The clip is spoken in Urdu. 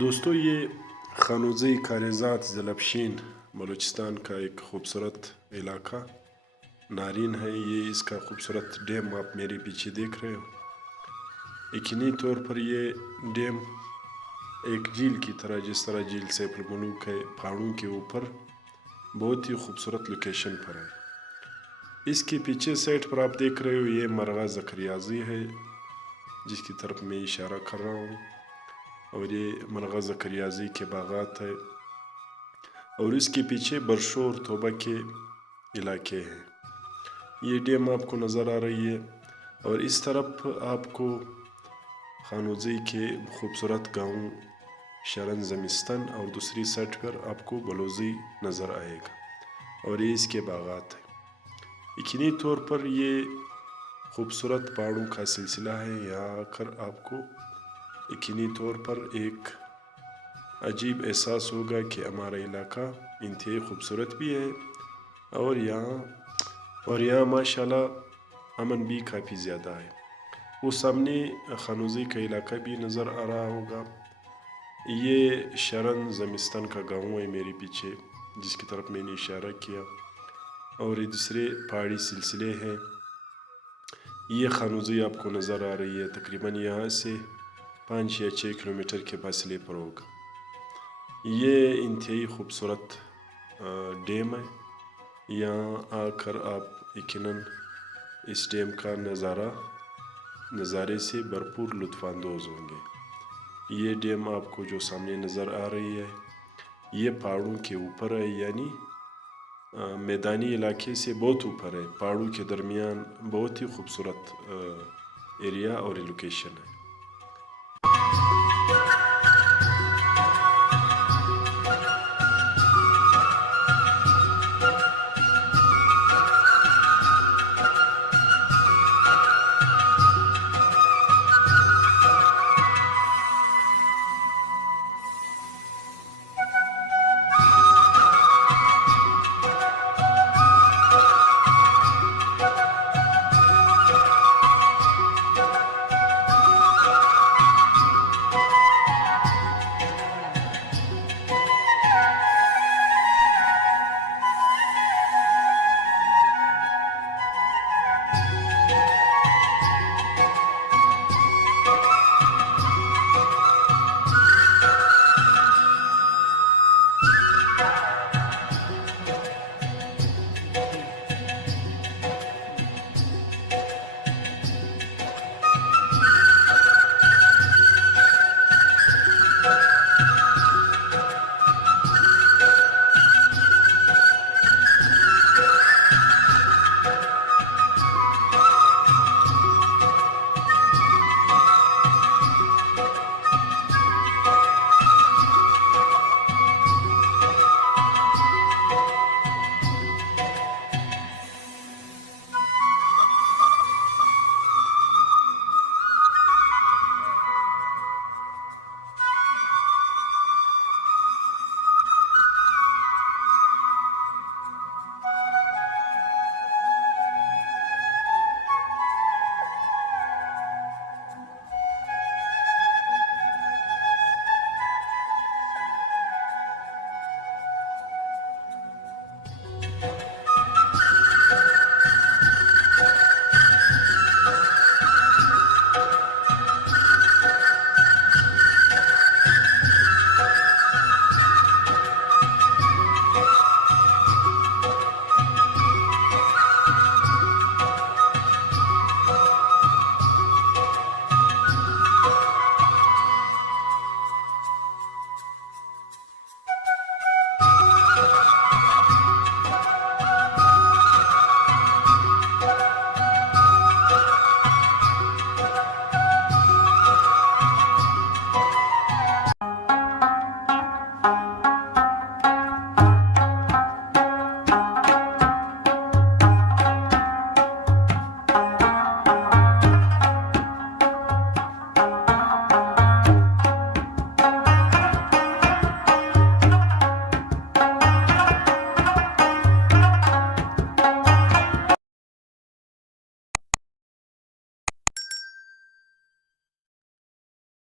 دوستو یہ خانوزئی کاریزات ضلع پشین بلوچستان کا ایک خوبصورت علاقہ نارین ہے۔ یہ اس کا خوبصورت ڈیم آپ میرے پیچھے دیکھ رہے ہو۔ یقینی طور پر یہ ڈیم ایک جھیل کی طرح، جس طرح جھیل سے الملوک ہے، پہاڑوں کے اوپر بہت ہی خوبصورت لوکیشن پر ہے۔ اس کے پیچھے سائڈ پر آپ دیکھ رہے ہو یہ مرغہ زکریازی ہے، جس کی طرف میں اشارہ کر رہا ہوں، اور یہ مرغہ زکریازی کے باغات ہے، اور اس کے پیچھے برشو اور توبہ کے علاقے ہیں۔ یہ ڈیم آپ کو نظر آ رہی ہے، اور اس طرف آپ کو خانوزئی کے خوبصورت گاؤں شرن زمستان، اور دوسری سائٹ پر آپ کو بلوزئی نظر آئے گا، اور یہ اس کے باغات ہیں۔ یقینی طور پر یہ خوبصورت پہاڑوں کا سلسلہ ہے۔ یہاں آ کر آپ کو یقینی طور پر ایک عجیب احساس ہوگا کہ ہمارا علاقہ انتہائی خوبصورت بھی ہے، اور یہاں ماشاءاللہ امن بھی کافی زیادہ ہے۔ وہ سامنے خانوزئی کا علاقہ بھی نظر آ رہا ہوگا۔ یہ شرن زمستان کا گاؤں ہے میرے پیچھے، جس کی طرف میں نے اشارہ کیا، اور یہ دوسرے پہاڑی سلسلے ہیں۔ یہ خانوزئی آپ کو نظر آ رہی ہے، تقریباً یہاں سے 5 یا 6 کلومیٹر کے فاصلے پر ہوگا۔ یہ انتہائی خوبصورت ڈیم ہے۔ یہاں آ کر آپ یقیناً اس ڈیم کا نظارے سے بھرپور لطف اندوز ہوں گے۔ یہ ڈیم آپ کو جو سامنے نظر آ رہی ہے، یہ پہاڑوں کے اوپر ہے، یعنی میدانی علاقے سے بہت اوپر ہے، پہاڑوں کے درمیان بہت ہی خوبصورت ایریا اور لوکیشن ہے۔